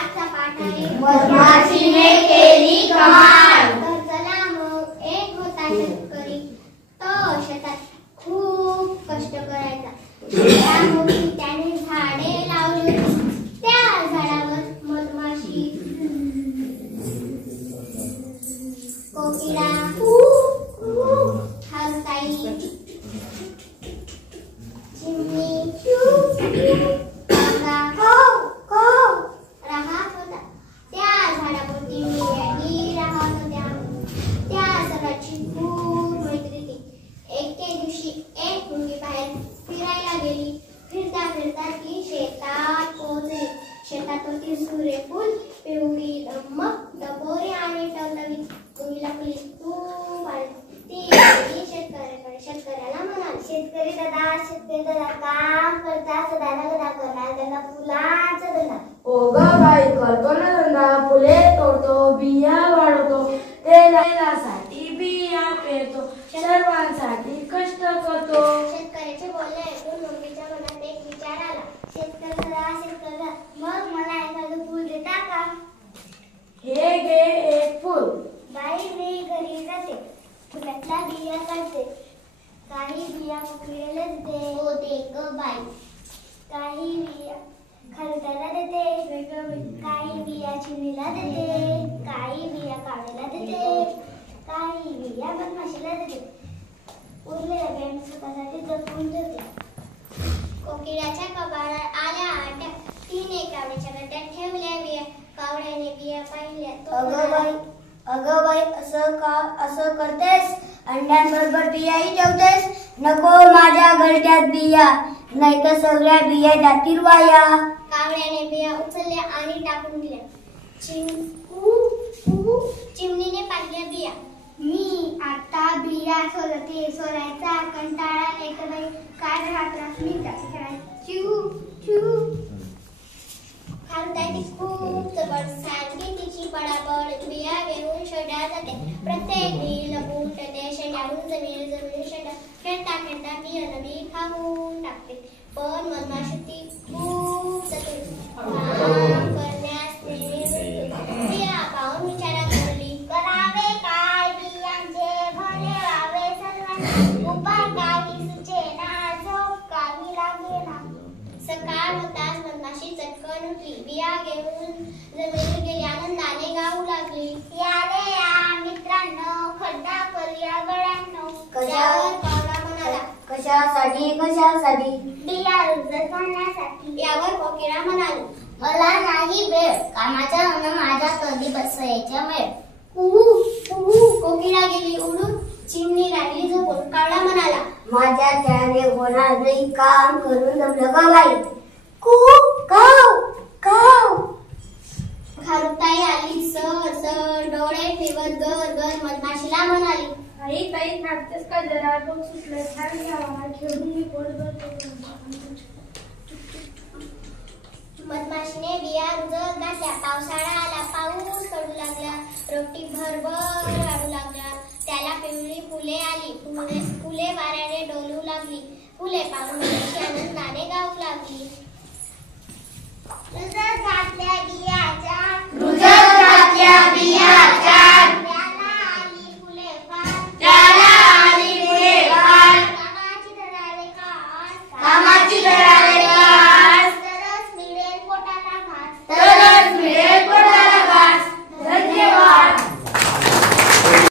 आजचा पाठ आहे मधमाशीने केली कमाल. तर चला मग. एक होता शेतकरी, तो शेतात खूप कष्ट करायचा. त्यामुळे त्याने झाडे लावली. त्या झाडावर मधमाशी, कोकिळा, खारुताई, चिमणी राहत होता. त्या झाडाभोवती मिऱ्याही राहत होत्या. त्या सर्वांची खूप मैत्री होती. एके दिवशी एक मुलगी बाहेर फिरायला गेली. फिरता फिरता ती शेतात पोहोचली. शेतात होती सूर्यफूल, पिवळी धम्मक, टपोरी आणि टवटवीत. मुलीला फुले खूप आवडली. ती गेली शेतकऱ्याकडे. शेतकऱ्याला म्हणाली, शेतकरी दादा काम करता सदाना गदा करणार त्यांना फुलांचा धंदा. ओ ग बाई, करतो ना धंदा. फुले तोडतो, बिया वाढवतो, तेलासाठी बिया पेरतो, सर्वांसाठी कष्ट करतो. शेतकऱ्याचे बोलणे ऐकून मम्मीच्या मनात एक विचार आला. शेतकरी दादा, मग मला एखादं फुल देता का? हे घे एक फुल. बाई, मी घरी जाते, फुलातल्या बिया काढते. काही बिया कोकिळेला देते. हो दे ग बाई. काही बिया खारुताईला देते. काही बिया चिमणीला देते. काही बिया कावळ्याला देते. काही बिया मधमाशीला देते. उरलेल्या बिया मी स्वतःसाठी जपून ठेवते. कोकिळाच्या कपाळात आल्या आट्या. तिने कावळ्याच्या गट्ट्यात ठेवल्या बिया. कावळ्याने बिया पाहिल्या. अगं बाई, असं करतेस? अंड्यांबरोबर बियाही ठेवतेस? नको माझ्या घरट्यात बिया, नाही तर सगळ्या बिया जातील वाया. कावळ्याने बिया उचलल्या आणि टाकून दिल्या. चिमणीने पाहिल्या बिया. मी आता बिया सोलते. सोलायचा कंटाळा येतो बाई. काय राहत मी खारुताई खूप जबड सांडली. तिची पडापड बिया घेऊन शेंड्यात जाते. प्रत्येक बी लपून ठेवते. शेंड्याहून जमीन शेंडा खेळता खेळता बियाणं बी खाऊन टाकते. पण मधमाशी खूप चतुर. काम करण्यास नेहमी बिया पाहून विचारात पडली. करावे काय बियांचे भले व्हावे सर्वांना. उपाय काही सुचेना, झोप काही लागेना. सकाळ होताच मधमाशी चटकन उठली. बिया घेऊन जमिनीवर गेली. आनंदाने गाऊ लागली. या रे या मित्रांनो, खड्डा करूया गड्यांनो. त्यावर कावळा म्हणाला, कशासाठी? बिया रुजत घालण्यासाठी. यावर कोकिळा म्हणाली, मला नाही वेळ. कामाचा अन्न माझ्या कधी बसायच्या वेळ. कोकिळा गेली उडून. चिमणी राहिली झोपून. कावळा म्हणाला, माझ्या त्याने होणार नाही. काम करून जमलं ग बाई. काव काव. खारुताई आली सर डोळे फिरवत गर मधमाशीला म्हणाली, ताई नाचतेस का जरा? डोक सुटलं, छान घ्यावा, खेळून मी पोट. मधमाशीने बिया रुजत घातल्या. पावसाळा आला. पाऊस पडू लागला. रोपटी भरभर वाढू लागला. त्याला पिवळी फुले आली. फुले वाऱ्याने डोलू लागली. फुले पाहून मधमाशी आनंदाने गाऊ लागली. रुजत घातल्या बियाच्या